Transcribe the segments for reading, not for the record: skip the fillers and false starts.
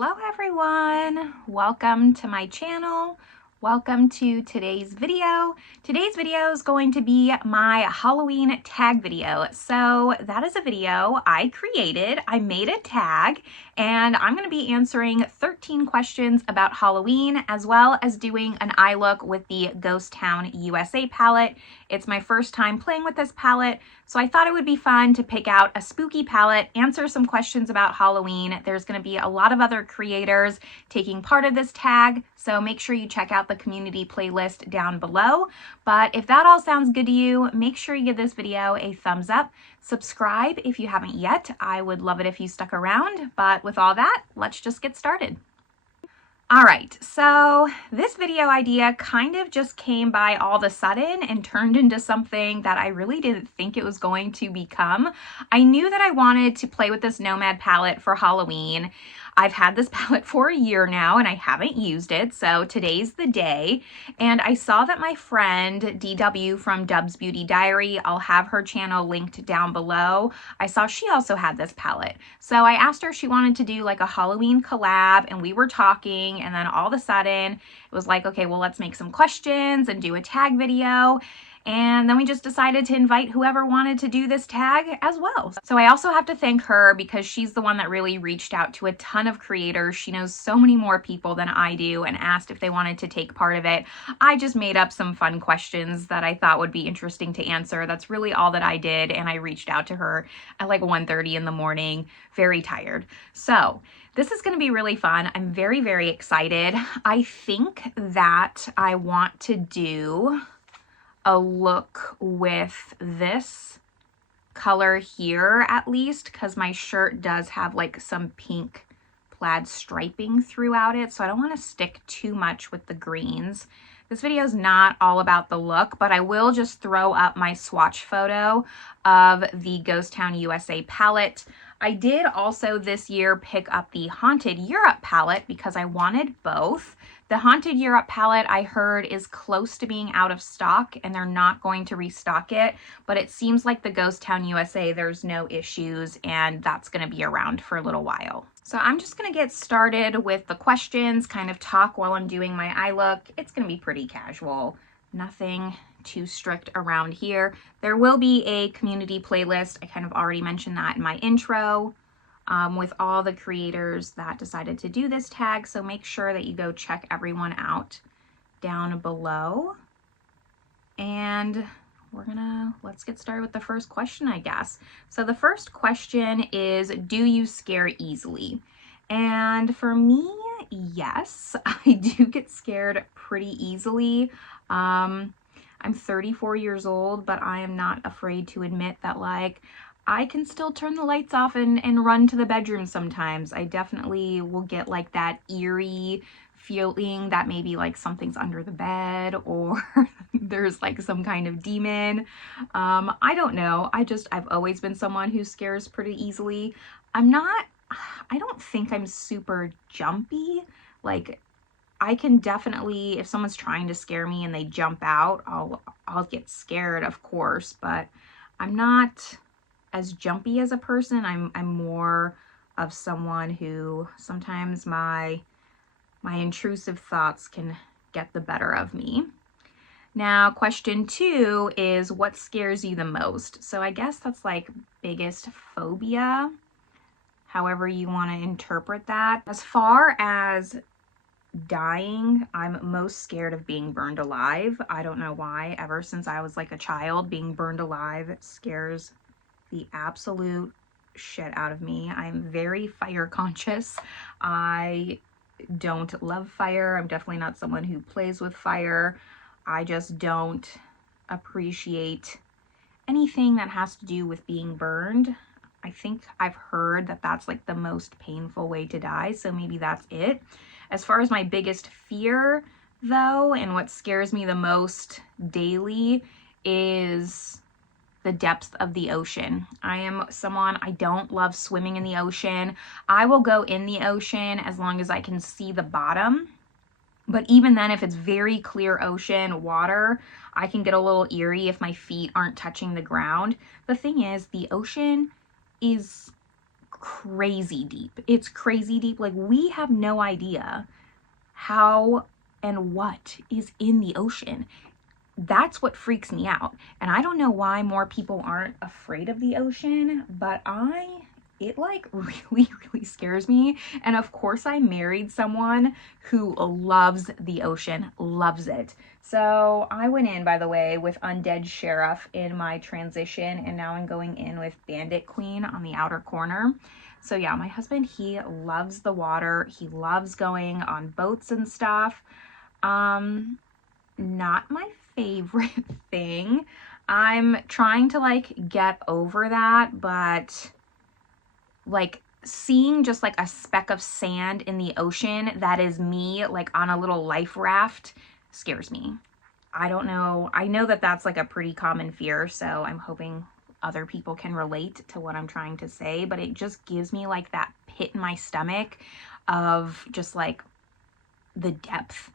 Hello everyone, welcome to my channel. Welcome to today's video. Today's video is going to be my Halloween tag video. So that is a video I created. I made a tag and I'm going to be answering 13 questions about Halloween as well as doing an eye look with the Ghost Town USA palette. It's my first time playing with this palette, so I thought it would be fun to pick out a spooky palette, answer some questions about Halloween. There's going to be a lot of other creators taking part of this tag, so make sure you check out the community playlist down below. But if that all sounds good to you, make sure you give this video a thumbs up. Subscribe if you haven't yet. I would love it if you stuck around. But with all that, let's just get started. All right, so this video idea kind of just came by all of a sudden and turned into something that I really didn't think it was going to become. I knew that I wanted to play with this Nomad palette for Halloween. I've had this palette for a year now and I haven't used it, so today's the day. And I saw that my friend DW from Dub's Beauty Diary, I'll have her channel linked down below. I saw she also had this palette. So I asked her if she wanted to do like a Halloween collab, and we were talking, and then all of a sudden it was like, okay, well, let's make some questions and do a tag video. And then we just decided to invite whoever wanted to do this tag as well. So I also have to thank her because she's the one that really reached out to a ton of creators. She knows so many more people than I do and asked if they wanted to take part of it. I just made up some fun questions that I thought would be interesting to answer. That's really all that I did. And I reached out to her at like 1:30 in the morning, very tired. So this is going to be really fun. I'm very, very excited. I think that I want to do a look with this color here, at least, because my shirt does have like some pink plaid striping throughout it, so I don't want to stick too much with the greens. This video is not all about the look, but I will just throw up my swatch photo of the Ghost Town USA palette. I did also this year pick up the Haunted Europe palette because I wanted both. The Haunted Europe palette, I heard, is close to being out of stock and they're not going to restock it, but it seems like the Ghost Town USA, there's no issues and that's going to be around for a little while. So I'm just going to get started with the questions, kind of talk while I'm doing my eye look. It's going to be pretty casual, nothing too strict around here. There will be a community playlist. I kind of already mentioned that in my intro. With all the creators that decided to do this tag, so make sure that you go check everyone out down below. And let's get started with the first question, I guess. So the first question is, do you scare easily? And for me, yes, I do get scared pretty easily. I'm 34 years old, but I am not afraid to admit that, like, I can still turn the lights off and run to the bedroom sometimes. I definitely will get like that eerie feeling that maybe like something's under the bed or there's like some kind of demon. I don't know. I've always been someone who scares pretty easily. I don't think I'm super jumpy. Like, I can definitely, if someone's trying to scare me and they jump out, I'll get scared, of course, but I'm not as jumpy as a person. I'm more of someone who sometimes my intrusive thoughts can get the better of me. Now, question 2 is, what scares you the most? So I guess that's like biggest phobia, however you want to interpret that. As far as dying, I'm most scared of being burned alive. I don't know why. Ever since I was like a child, being burned alive scares the absolute shit out of me. I'm very fire conscious. I don't love fire. I'm definitely not someone who plays with fire. I just don't appreciate anything that has to do with being burned. I think I've heard that that's like the most painful way to die, so maybe that's it. As far as my biggest fear, though, and what scares me the most daily is the depth of the ocean. I am someone, I don't love swimming in the ocean. I will go in the ocean as long as I can see the bottom. But even then, if it's very clear ocean water, I can get a little eerie if my feet aren't touching the ground. The thing is, the ocean is crazy deep. It's crazy deep. Like, we have no idea how and what is in the ocean. That's what freaks me out. And I don't know why more people aren't afraid of the ocean, but it like really, really scares me. And of course I married someone who loves the ocean, loves it. So I went in, by the way, with Undead Sheriff in my transition, and now I'm going in with Bandit Queen on the outer corner. So yeah, my husband, he loves the water. He loves going on boats and stuff. Not my favorite thing. I'm trying to like get over that, but like seeing just like a speck of sand in the ocean that is me like on a little life raft scares me. I don't know. I know that that's like a pretty common fear, so I'm hoping other people can relate to what I'm trying to say, but it just gives me like that pit in my stomach of just like the depth.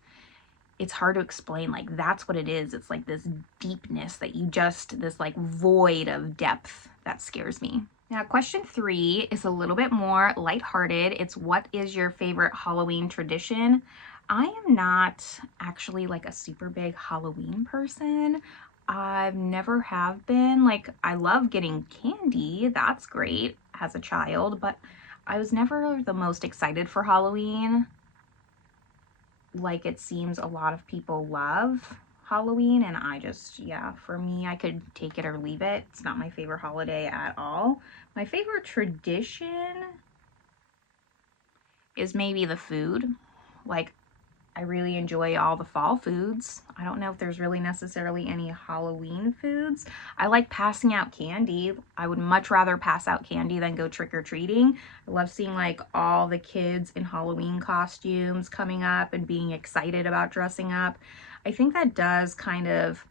It's hard to explain. Like, that's what it is. It's like this deepness that you just, this like void of depth that scares me. Now, question 3 is a little bit more lighthearted. It's, what is your favorite Halloween tradition? I am not actually like a super big Halloween person. I've never have been. Like, I love getting candy. That's great as a child, but I was never the most excited for Halloween. Like, it seems a lot of people love Halloween, and I just, yeah, for me, I could take it or leave it. It's not my favorite holiday at all. My favorite tradition is maybe the food. Like, I really enjoy all the fall foods. I don't know if there's really necessarily any Halloween foods. I like passing out candy. I would much rather pass out candy than go trick-or-treating. I love seeing like all the kids in Halloween costumes coming up and being excited about dressing up. I think that does kind of,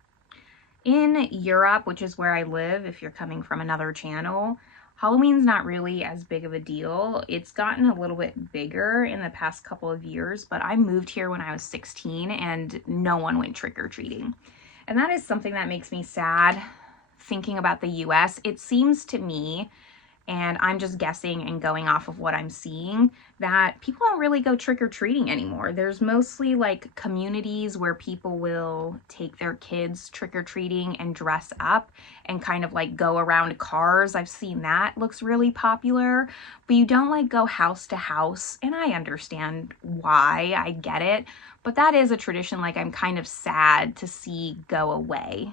in Europe, which is where I live, if you're coming from another channel, Halloween's not really as big of a deal. It's gotten a little bit bigger in the past couple of years, but I moved here when I was 16 and no one went trick-or-treating. And that is something that makes me sad thinking about the US. It seems to me, and I'm just guessing and going off of what I'm seeing, that people don't really go trick-or-treating anymore. There's mostly like communities where people will take their kids trick-or-treating and dress up and kind of like go around cars. I've seen that. Looks really popular, but you don't like go house to house, and I understand why. I get it, but that is a tradition like I'm kind of sad to see go away.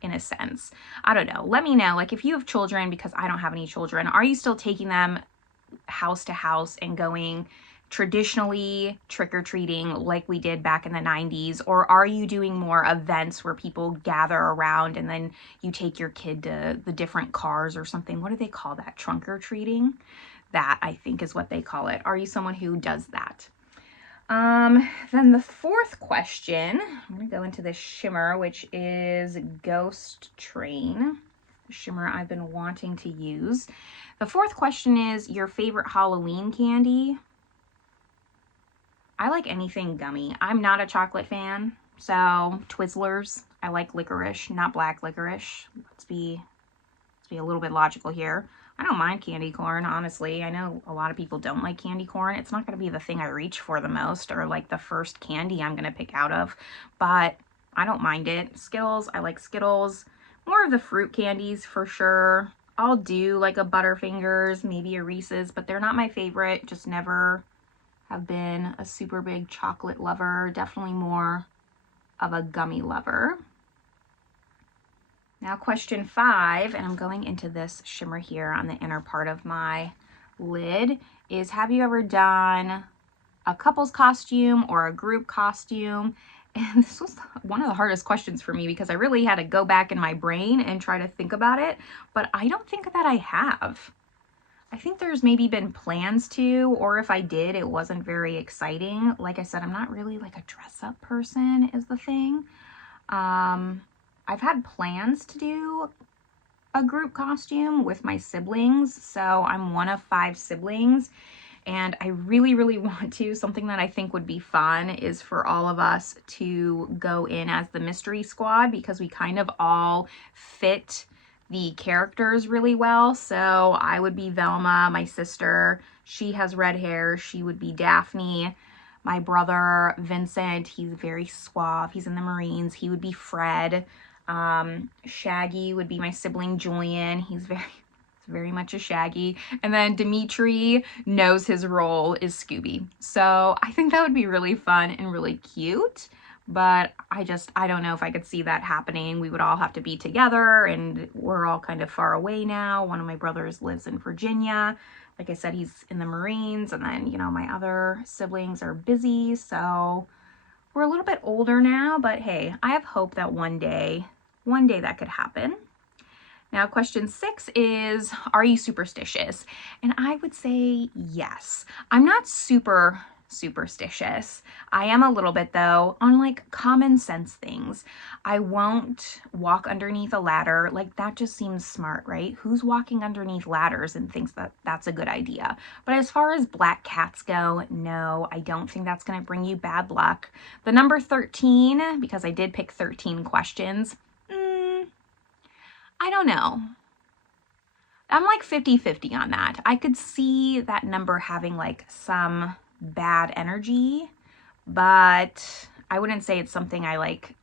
In a sense, I don't know. Let me know, like, if you have children, because I don't have any children, are you still taking them house to house and going traditionally trick-or-treating like we did back in the 90s? Or are you doing more events where people gather around and then you take your kid to the different cars or something? What do they call that? Trunk-or-treating? That, I think, is what they call it. Are you someone who does that? Then the 4th question, I'm going to go into this shimmer, which is Ghost Train, the shimmer I've been wanting to use. The 4th question is your favorite Halloween candy. I like anything gummy. I'm not a chocolate fan, so Twizzlers. I like licorice, not black licorice. Let's be a little bit logical here. I don't mind candy corn, honestly. I know a lot of people don't like candy corn. It's not going to be the thing I reach for the most or like the first candy I'm going to pick out of, but I don't mind it. Skittles, I like Skittles. More of the fruit candies for sure. I'll do like a Butterfingers, maybe a Reese's, but they're not my favorite. Just never have been a super big chocolate lover. Definitely more of a gummy lover. Now question 5, and I'm going into this shimmer here on the inner part of my lid, is have you ever done a couple's costume or a group costume? And this was one of the hardest questions for me because I really had to go back in my brain and try to think about it, but I don't think that I have. I think there's maybe been plans to, or if I did, it wasn't very exciting. Like I said, I'm not really like a dress-up person is the thing. I've had plans to do a group costume with my siblings. So I'm one of 5 siblings and I really, really want to. Something that I think would be fun is for all of us to go in as the mystery squad because we kind of all fit the characters really well. So I would be Velma. My sister, she has red hair. She would be Daphne. My brother, Vincent, he's very suave. He's in the Marines. He would be Fred. Shaggy would be my sibling, Julian. He's very much a Shaggy. And then Dimitri knows his role is Scooby. So I think that would be really fun and really cute. But I don't know if I could see that happening. We would all have to be together, and we're all kind of far away now. One of my brothers lives in Virginia. Like I said, he's in the Marines, and then, you know, my other siblings are busy. So we're a little bit older now, but hey, I have hope that one day that could happen. Now, question 6 is, are you superstitious? And I would say yes. I'm not super superstitious. I am a little bit, though, on like common sense things. I won't walk underneath a ladder. Like, that just seems smart, right? Who's walking underneath ladders and thinks that that's a good idea? But as far as black cats go, no, I don't think that's going to bring you bad luck. The number 13, because I did pick 13 questions, I don't know. I'm like 50-50 on that. I could see that number having like some bad energy, but I wouldn't say it's something I like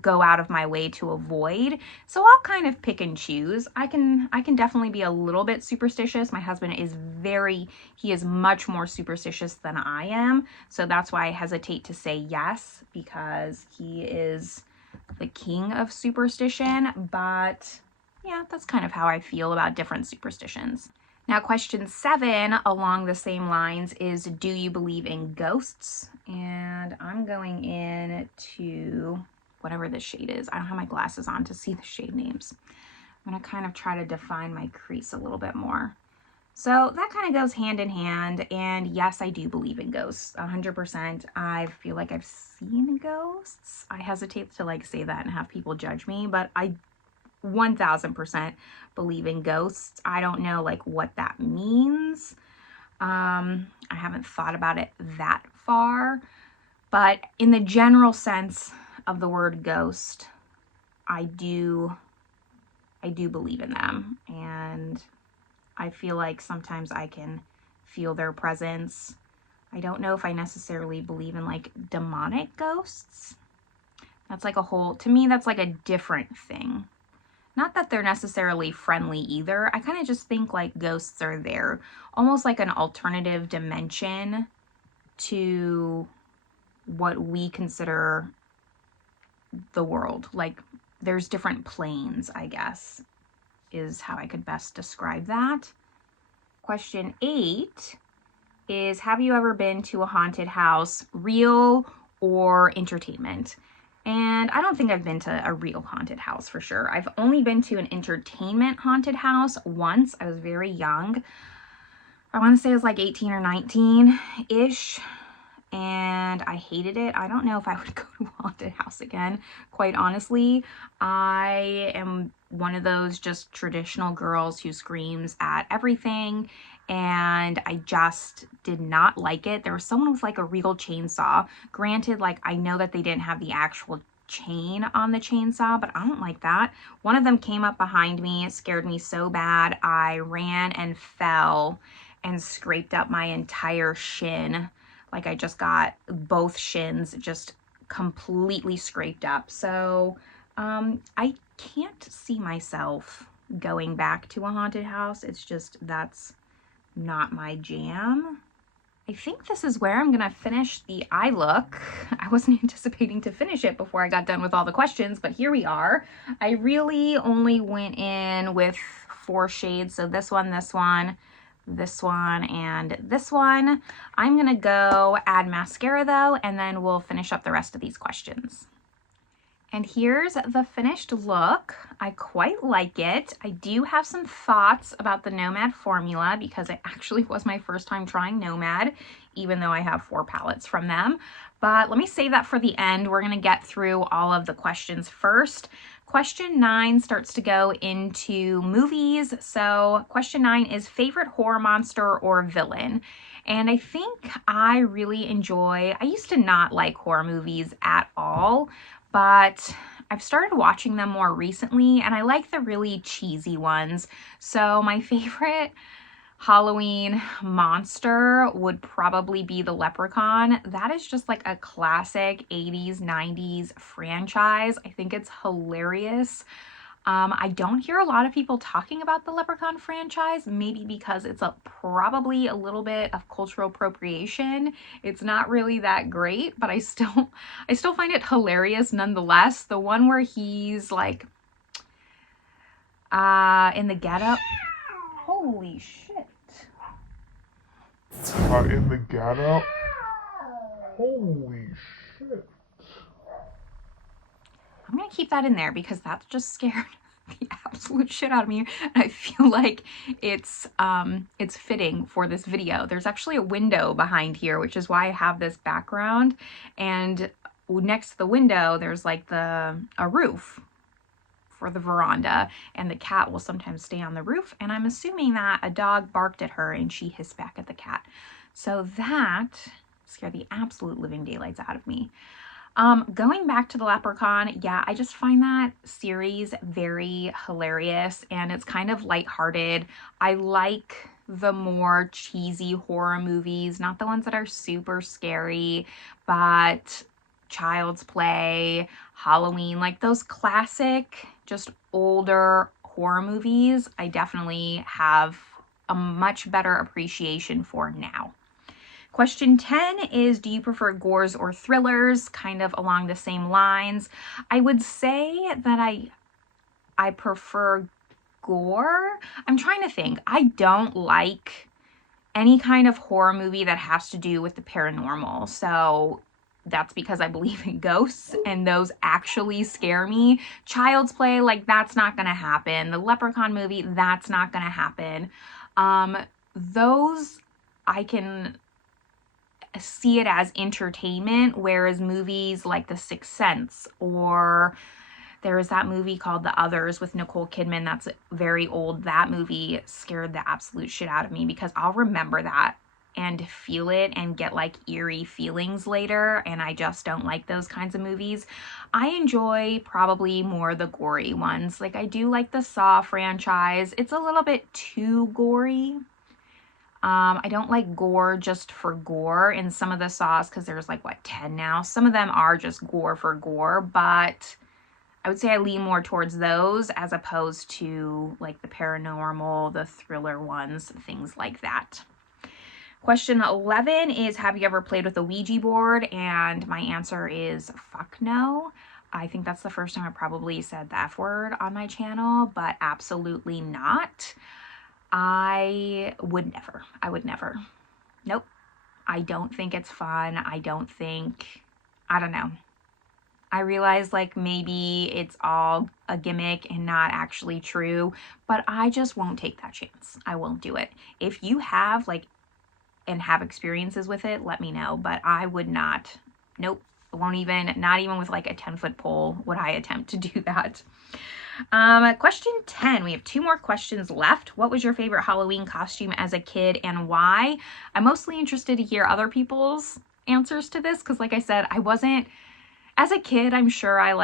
go out of my way to avoid. So I'll kind of pick and choose. I can definitely be a little bit superstitious. My husband is he is much more superstitious than I am. So that's why I hesitate to say yes, because he is the king of superstition. But yeah, that's kind of how I feel about different superstitions. Now, question 7 along the same lines is, do you believe in ghosts? And I'm going in to whatever this shade is. I don't have my glasses on to see the shade names. I'm going to kind of try to define my crease a little bit more. So that kind of goes hand in hand. And yes, I do believe in ghosts, 100%. I feel like I've seen ghosts. I hesitate to like say that and have people judge me, but I 1000% believe in ghosts. I don't know like what that means. I haven't thought about it that far, but in the general sense of the word ghost, I do believe in them, and I feel like sometimes I can feel their presence. I don't know if I necessarily believe in like demonic ghosts. That's like to me, that's like a different thing. Not that they're necessarily friendly either. I kind of just think like ghosts are there, almost like an alternative dimension to what we consider the world. Like, there's different planes, I guess, is how I could best describe that. Question 8 is, have you ever been to a haunted house, real or entertainment? And I don't think I've been to a real haunted house for sure. I've only been to an entertainment haunted house once. I was very young. I want to say I was like 18 or 19-ish. And I hated it. I don't know if I would go to a haunted house again, quite honestly. I am one of those just traditional girls who screams at everything, and I just did not like it. There was someone with like a real chainsaw. Granted, like, I know that they didn't have the actual chain on the chainsaw, but I don't like that. One of them came up behind me. It scared me so bad. I ran and fell and scraped up my entire shin. Like, I just got both shins just completely scraped up. So I can't see myself going back to a haunted house. It's just, that's not my jam. I think this is where I'm gonna finish the eye look. I wasn't anticipating to finish it before I got done with all the questions, but here we are. I really only went in with 4 shades. So this one, this one, and this one. I'm gonna go add mascara though, and then we'll finish up the rest of these questions. And here's the finished look. I quite like it. I do have some thoughts about the Nomad formula because it actually was my first time trying Nomad, even though I have 4 palettes from them. But let me save that for the end. We're gonna get through all of the questions first. Question 9 starts to go into movies. So question 9 is favorite horror monster or villain. And I think I really enjoy, I used to not like horror movies at all, but I've started watching them more recently, and I like the really cheesy ones. So my favorite Halloween monster would probably be the Leprechaun. That is just like a classic 80s, 90s franchise. I think it's hilarious. I don't hear a lot of people talking about the Leprechaun franchise, maybe because it's probably a little bit of cultural appropriation. It's not really that great, but I still find it hilarious nonetheless. The one where he's like in the getup. Holy shit. In the getup. Holy shit. I'm gonna keep that in there because that just scared the absolute shit out of me. And I feel like it's fitting for this video. There's actually a window behind here, which is why I have this background. And next to the window, there's like a roof for the veranda, and the cat will sometimes stay on the roof. And I'm assuming that a dog barked at her and she hissed back at the cat. So that scared the absolute living daylights out of me. Going back to the Leprechaun, yeah, I just find that series very hilarious, and it's kind of lighthearted. I like the more cheesy horror movies, not the ones that are super scary, but Child's Play, Halloween, like those classic, just older horror movies, I definitely have a much better appreciation for now. Question 10 is, do you prefer gores or thrillers? Kind of along the same lines. I would say that I prefer gore. I'm trying to think. I don't like any kind of horror movie that has to do with the paranormal. So that's because I believe in ghosts, and those actually scare me. Child's Play, like, that's not gonna happen. The Leprechaun movie, that's not gonna happen. Those I can see it as entertainment, whereas movies like The Sixth Sense, or there was that movie called The Others with Nicole Kidman that's very old. That movie scared the absolute shit out of me because I'll remember that and feel it and get like eerie feelings later, and I just don't like those kinds of movies. I enjoy probably more the gory ones. Like, I do like the Saw franchise. It's a little bit too gory. I don't like gore just for gore in some of the Saws, because there's like, what, 10 now? Some of them are just gore for gore, but I would say I lean more towards those as opposed to like the paranormal, the thriller ones, things like that. Question 11 is, have you ever played with a Ouija board? And my answer is fuck no. I think that's the first time I probably said the F word on my channel, but absolutely not. I would never. Nope. I don't think it's fun. I don't know. I realize like maybe it's all a gimmick and not actually true, but I just won't take that chance. I won't do it. If you have and have experiences with it, let me know, but I would not. Nope. Not even with like a 10-foot pole would I attempt to do that. Question 10. We have 2 more questions left. What was your favorite Halloween costume as a kid and why? I'm mostly interested to hear other people's answers to this because, like I said, as a kid, I'm sure I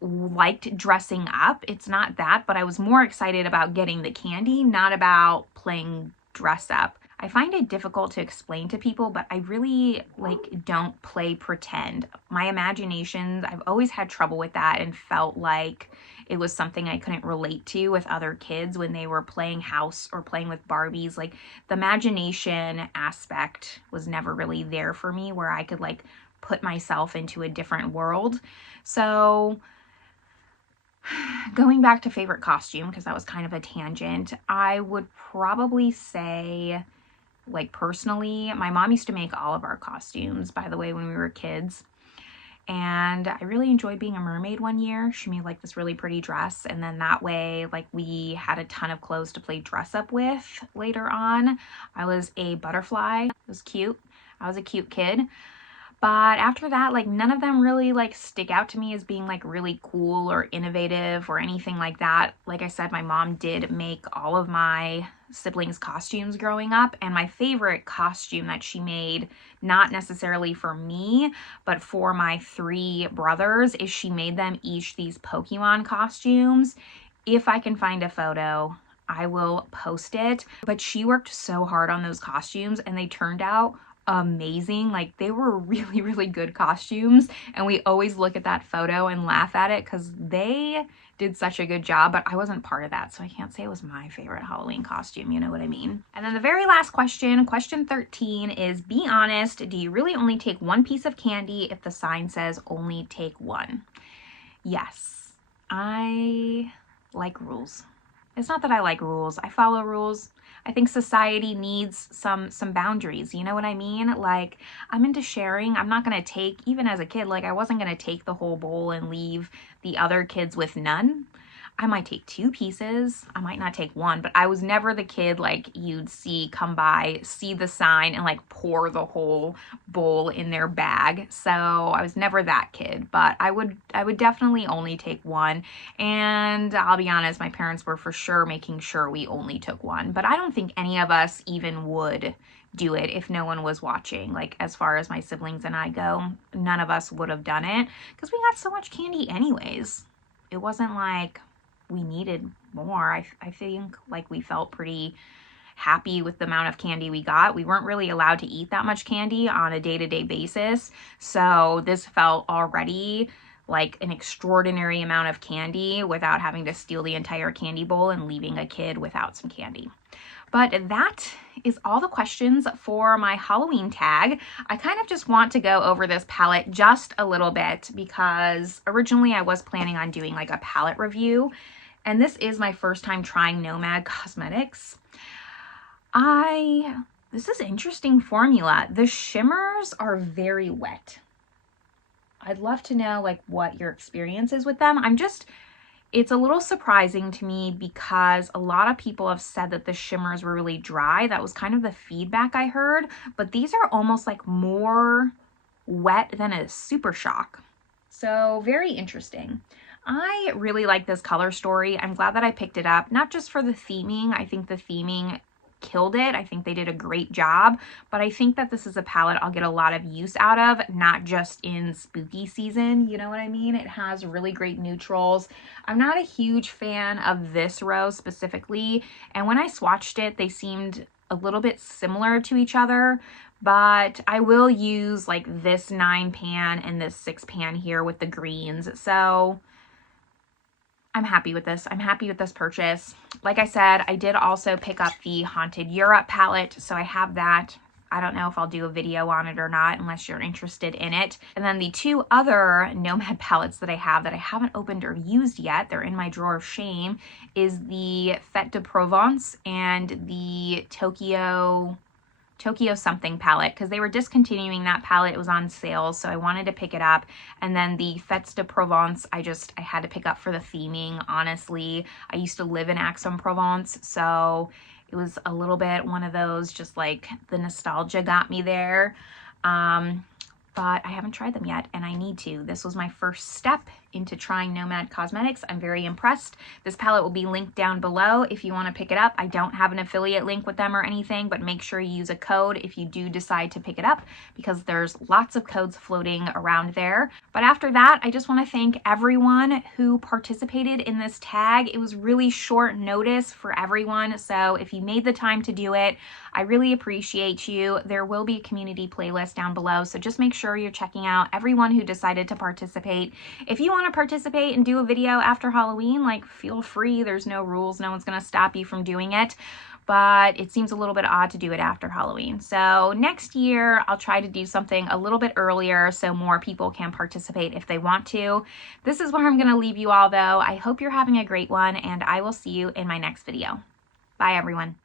liked dressing up. It's not that, but I was more excited about getting the candy, not about playing dress up. I find it difficult to explain to people, but I really don't play pretend. My imagination, I've always had trouble with that and felt like it was something I couldn't relate to with other kids when they were playing house or playing with Barbies. Like, the imagination aspect was never really there for me where I could put myself into a different world. So going back to favorite costume, because that was kind of a tangent, I would probably say, personally, my mom used to make all of our costumes, by the way, when we were kids. And I really enjoyed being a mermaid one year. She made this really pretty dress. And then that way, we had a ton of clothes to play dress up with later on. I was a butterfly. It was cute. I was a cute kid. But after that, none of them really stick out to me as being really cool or innovative or anything like that. Like I said, my mom did make all of my siblings' costumes growing up, and my favorite costume that she made, not necessarily for me, but for my 3 brothers, is she made them each these Pokemon costumes. If I can find a photo, I will post it. But she worked so hard on those costumes and they turned out amazing. Like, they were really, really good costumes, and we always look at that photo and laugh at it because they did such a good job, but I wasn't part of that, so I can't say it was my favorite Halloween costume, you know what I mean? And then the very last question, question 13, is be honest, do you really only take 1 piece of candy if the sign says only take 1? Yes, I like rules. It's not that I like rules. I follow rules. I think society needs some boundaries, you know what I mean? Like, I'm into sharing. I'm not going to take, even as a kid, like I wasn't going to take the whole bowl and leave the other kids with none. I might take 2 pieces. I might not take 1, but I was never the kid like you'd see come by, see the sign, and like pour the whole bowl in their bag. So I was never that kid, but I would definitely only take 1. And I'll be honest, my parents were for sure making sure we only took 1, but I don't think any of us even would do it if no one was watching. Like, as far as my siblings and I go, none of us would have done it because we got so much candy anyways. It wasn't like we needed more. I think like we felt pretty happy with the amount of candy we got. We weren't really allowed to eat that much candy on a day-to-day basis, so this felt already like an extraordinary amount of candy without having to steal the entire candy bowl and leaving a kid without some candy. But that is all the questions for my Halloween tag. I kind of just want to go over this palette just a little bit because originally I was planning on doing like a palette review, and this is my first time trying Nomad Cosmetics. This is interesting formula. The shimmers are very wet. I'd love to know like what your experience is with them. It's a little surprising to me because a lot of people have said that the shimmers were really dry. That was kind of the feedback I heard, but these are almost like more wet than a Super Shock. So very interesting. I really like this color story. I'm glad that I picked it up, not just for the theming. I think the theming killed it. I think they did a great job, but I think that this is a palette I'll get a lot of use out of, not just in spooky season, you know what I mean? It has really great neutrals. I'm not a huge fan of this row specifically, and when I swatched it, they seemed a little bit similar to each other, but I will use like this 9 pan and this 6 pan here with the greens, so I'm happy with this. I'm happy with this purchase. Like I said, I did also pick up the Haunted Europe palette, so I have that. I don't know if I'll do a video on it or not unless you're interested in it. And then the 2 other Nomad palettes that I have that I haven't opened or used yet, they're in my drawer of shame, is the Fête de Provence and the Tokyo something palette, because they were discontinuing that palette. It was on sale, so I wanted to pick it up. And then the Fêtes de Provence, I had to pick up for the theming, honestly. I used to live in Aix-en-Provence, so it was a little bit one of those, just like the nostalgia got me there. But I haven't tried them yet, and I need to. This was my first step into trying Nomad Cosmetics. I'm very impressed. This palette will be linked down below if you want to pick it up. I don't have an affiliate link with them or anything, but make sure you use a code if you do decide to pick it up, because there's lots of codes floating around there. But after that, I just want to thank everyone who participated in this tag. It was really short notice for everyone, so if you made the time to do it, I really appreciate you. There will be a community playlist down below, so just make sure you're checking out everyone who decided to participate. If you want to participate and do a video after Halloween, like, feel free. There's no rules. No one's going to stop you from doing it, but it seems a little bit odd to do it after Halloween. So next year, I'll try to do something a little bit earlier so more people can participate if they want to. This is where I'm going to leave you all, though. I hope you're having a great one, and I will see you in my next video. Bye, everyone.